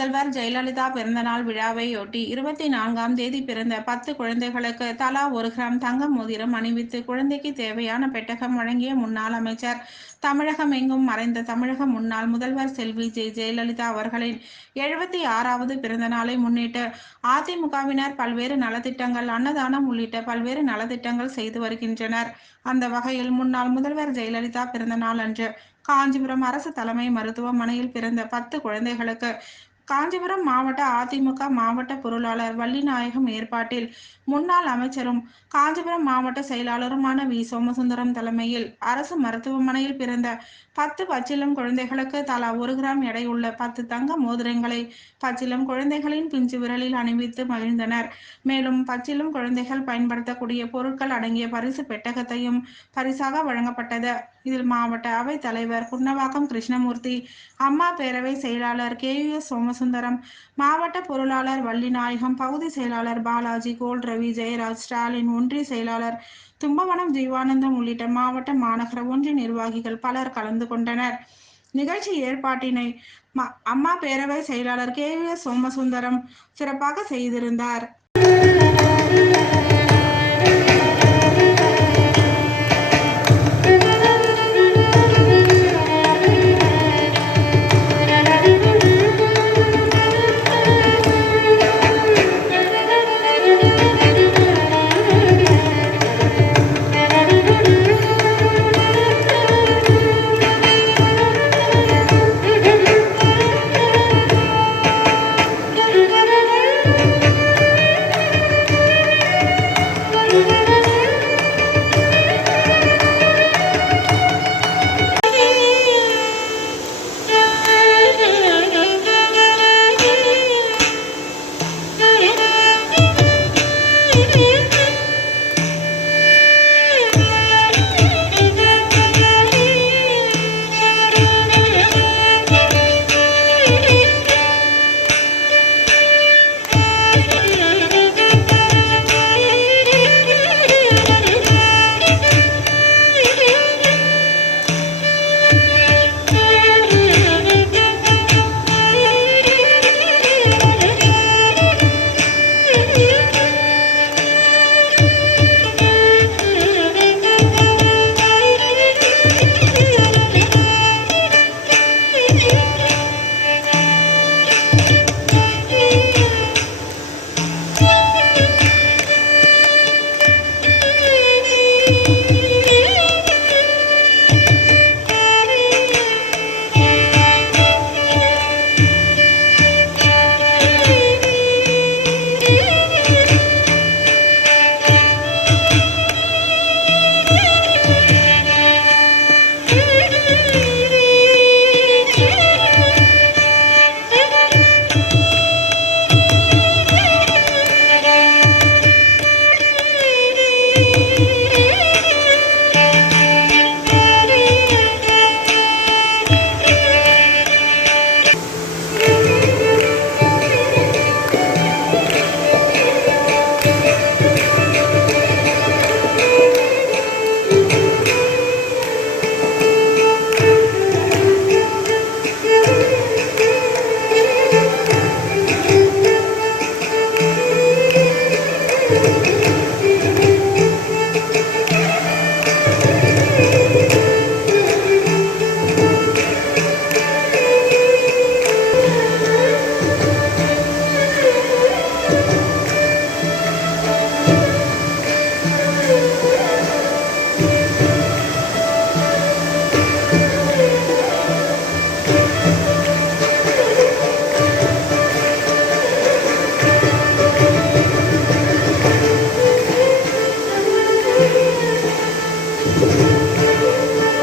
முதல்வர் ஜெயலலிதா பிறந்தநாள் விழாவையொட்டி 24ஆம் தேதி பிறந்த 10 குழந்தைகளுக்கு தலா 1 கிராம் தங்க மோதிரம் அணிவித்து குழந்தைக்கு தேவையான பெட்டகம் வழங்கிய முன்னாள் அமைச்சர். தமிழகம் எங்கும் மறைந்த தமிழக முன்னாள் முதல்வர் செல்வி ஜெயலலிதா அவர்களின் 76வது பிறந்த நாளை முன்னிட்டு அதிமுகவினர் பல்வேறு நலத்திட்டங்கள், அன்னதானம் உள்ளிட்ட பல்வேறு நலத்திட்டங்கள் செய்து வருகின்றனர். அந்த வகையில் முன்னாள் முதல்வர் ஜெயலலிதா பிறந்த நாள் அன்று காஞ்சிபுரம் அரசு தலைமை மருத்துவமனையில் பிறந்த 10 குழந்தைகளுக்கு காஞ்சிபுரம் மாவட்ட அதிமுக மாவட்ட பொருளாளர் வள்ளிநாயகம் ஏற்பாட்டில் முன்னாள் அமைச்சரும் காஞ்சிபுரம் மாவட்ட செயலாளருமான வி. சோமசுந்தரம் தலைமையில் அரசு மருத்துவமனையில் பிறந்த 10 பச்சிளம் குழந்தைகளுக்கு தலா 1 கிராம் எடையுள்ள 10 தங்க மோதிரங்களை பச்சிளம் குழந்தைகளின் பிஞ்சு விரலில் அணிவித்து மகிழ்ந்தனர். மேலும் பச்சிளம் குழந்தைகள் பயன்படுத்தக்கூடிய பொருட்கள் அடங்கிய பரிசு பெட்டகத்தையும் பரிசாக வழங்கப்பட்டது. இதில் மாவட்ட அவைத் தலைவர் குன்னவாக்கம் கிருஷ்ணமூர்த்தி, அம்மா பேரவை செயலாளர் KUS சோமசுந்தரம், மாவட்ட பொருளாளர் வள்ளிநாயகம், பகுதி செயலாளர் பாலாஜி, கோல்ட் ரவி, ஜெயராஜ், ஸ்டாலின், ஒன்றிய செயலாளர் தும்பவனம் ஜீவானந்தம் உள்ளிட்ட மாவட்ட மாநகர ஒன்றிய நிர்வாகிகள் பலர் கலந்து கொண்டனர். நிகழ்ச்சி ஏற்பாட்டினை அம்மா பேரவை செயலாளர் KUS சோமசுந்தரம் சிறப்பாக செய்திருந்தார்.